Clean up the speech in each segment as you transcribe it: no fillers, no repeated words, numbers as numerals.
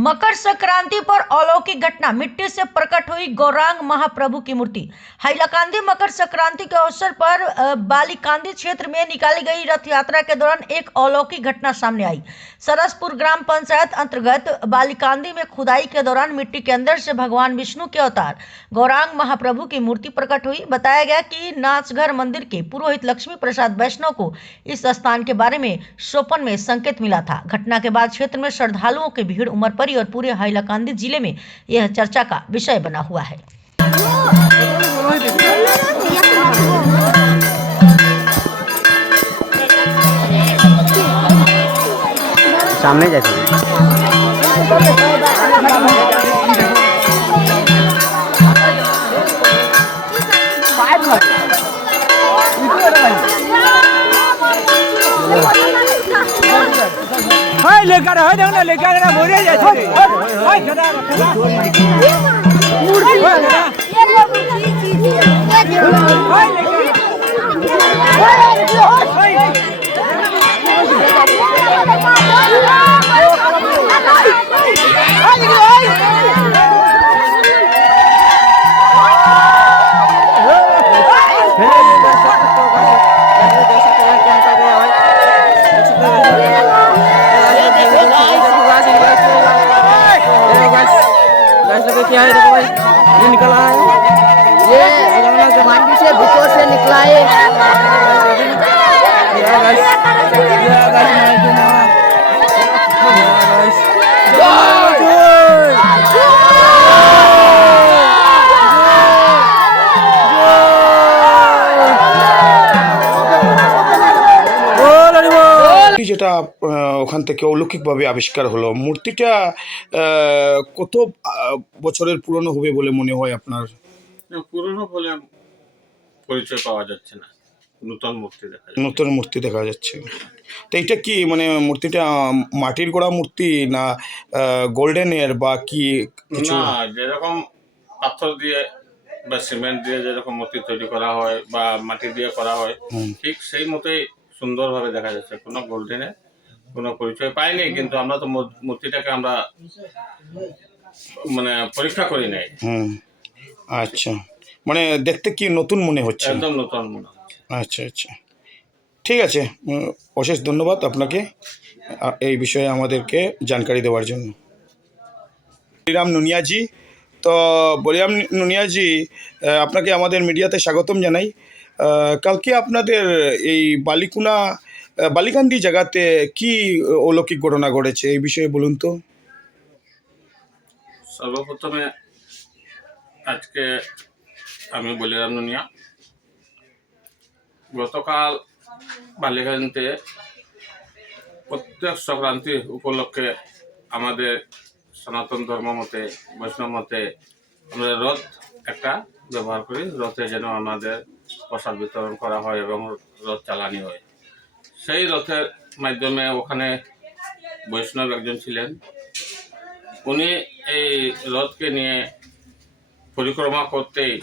मकर संक्रांति पर अलौकिक घटना, मिट्टी से प्रकट हुई गौरांग महाप्रभु की मूर्ति। हैलाकांदी मकर संक्रांति के अवसर पर बालीकांदी क्षेत्र में निकाली गई रथ यात्रा के दौरान एक अलौकिक घटना सामने आई। सरसपुर ग्राम पंचायत अंतर्गत बालीकांदी में खुदाई के दौरान मिट्टी के अंदर से भगवान विष्णु के अवतार गौरांग महाप्रभु की मूर्ति प्रकट हुई। बताया गया कि नाचघर मंदिर के पुरोहित लक्ष्मी प्रसाद वैष्णव को इस स्थान के बारे में स्वप्न में संकेत मिला था। घटना के बाद क्षेत्र में श्रद्धालुओं की भीड़ उमड़ पड़ी और पूरे हैलाकांदी जिले में यह चर्चा का विषय बना हुआ है। सामने जाते हाय लेकर हो जाना लेकर ना मोरे जाते हाय खड़ा क्या है देखो भाई ये निकला है ये माटी से भीतर से निकला है যেটা ওখান থেকে অলৌকিকভাবে আবিষ্কার হলো, মূর্তিটা কত বছরের পুরনো হবে বলে মনে হয় আপনার? পুরনো বলে পরিচয় পাওয়া যাচ্ছে না, নতুন মূর্তি দেখা যাচ্ছে। তো এটা কি মানে মূর্তিটা মাটির গড়া মূর্তি না গোল্ডেনের বা কি কিছু? না, যেরকম পাথর দিয়ে বা সিমেন্ট দিয়ে যেরকম মূর্তি তৈরি করা হয় বা মাটি দিয়ে করা হয় ঠিক সেই মতোই সুন্দরভাবে দেখা যাচ্ছে। কোনো গোল্ডেনের কোনো পরিচয় পাইনি, কিন্তু আমরা তো মূর্তিটাকে আমরা মানে পরীক্ষা করি নাই। আচ্ছা, মানে দেখতে কি নতুন মনে হচ্ছে? একদম নতুন মনে হচ্ছে। আচ্ছা আচ্ছা, ঠিক আছে, অশেষ ধন্যবাদ আপনাকে এই বিষয়ে আমাদেরকে জানকারি দেওয়ার জন্য। বলিরাম নুনিয়া জি, তো বলিরাম নুনিয়া জি, আপনাকে আমাদের মিডিয়াতে স্বাগতম জানাই। কালকে আপনাদের এই বালিকান্দি জায়গাতে কি অলৌকিক ঘটনা ঘটেছে এই বিষয়ে বলুন তো। সর্বপ্রথমে আজকে আমি বলিরাম নুনিয়া, গতকাল বালিকান্দিতে প্রত্যেক সংক্রান্তি উপলক্ষে আমাদের সনাতন ধর্ম মতে বৈষ্ণব মতে আমরা রথ একটা ব্যবহার করি। রথে যেন আমাদের প্রসাদ বিতরণ করা হয় এবং রথ চালানি হয়। সেই রথের মাধ্যমে ওখানে বৈষ্ণব একজন ছিলেন, উনি এই রথকে নিয়ে পরিক্রমা করতেই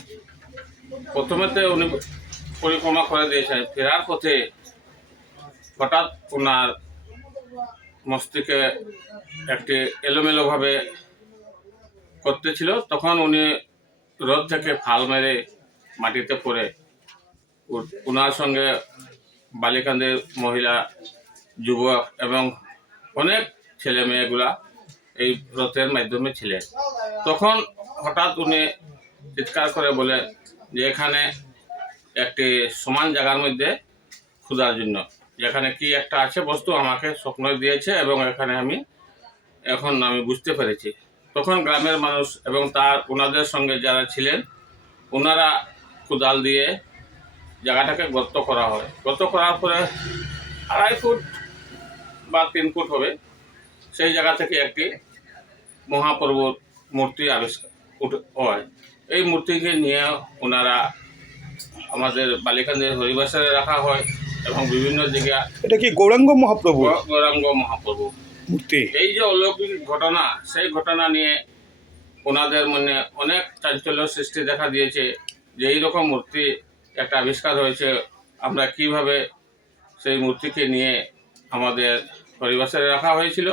প্রথমেতে উনি পরিক্রমা করে দিয়েছেন। ফেরার পথে হঠাৎ ওনার মস্তিষ্কে একটি এলোমেলোভাবে করতেছিল, তখন উনি রথ থেকে ফাল মেরে মাটিতে পড়ে ওনার সঙ্গে বালিকান্দির মহিলা, যুবক এবং অনেক ছেলে মেয়েগুলা এই রথের মাধ্যমে ছিলেন। তখন হঠাৎ উনি চিৎকার করে বলে যে এখানে একটি সমান জায়গার মধ্যে খোঁজার জন্য, যেখানে কি একটা আছে বস্তু আমাকে স্বপ্ন দিয়েছে এবং এখানে এখন আমি বুঝতে পেরেছি। তখন গ্রামের মানুষ এবং ওনাদের সঙ্গে যারা ছিলেন ওনারা কোদাল দিয়ে জায়গাটাকে গর্ত করা হয়। গর্ত করার পরে 2.5 ফুট বা 3 ফুট হবে, সেই জায়গা থেকে একটি মহাপ্রভুর মূর্তি আবিষ্কার হয়। এই মূর্তিকে নিয়ে ওনারা আমাদের বালিকান্দির হরিবাসরে রাখা হয় এবং বিভিন্ন জায়গায়। এটা কি গৌরাঙ্গ মহাপ্রভু? গৌরাঙ্গ মহাপ্রভু মূর্তি। এই যে অলৌকিক ঘটনা, সেই ঘটনা নিয়ে ওনাদের মনে অনেক চাঞ্চল্য সৃষ্টি দেখা দিয়েছে যে এইরকম মূর্তি একটা আবিষ্কার হয়েছে, আমরা কিভাবে সেই মূর্তিকে নিয়ে আমাদের হরিবাসরে রাখা হয়েছিল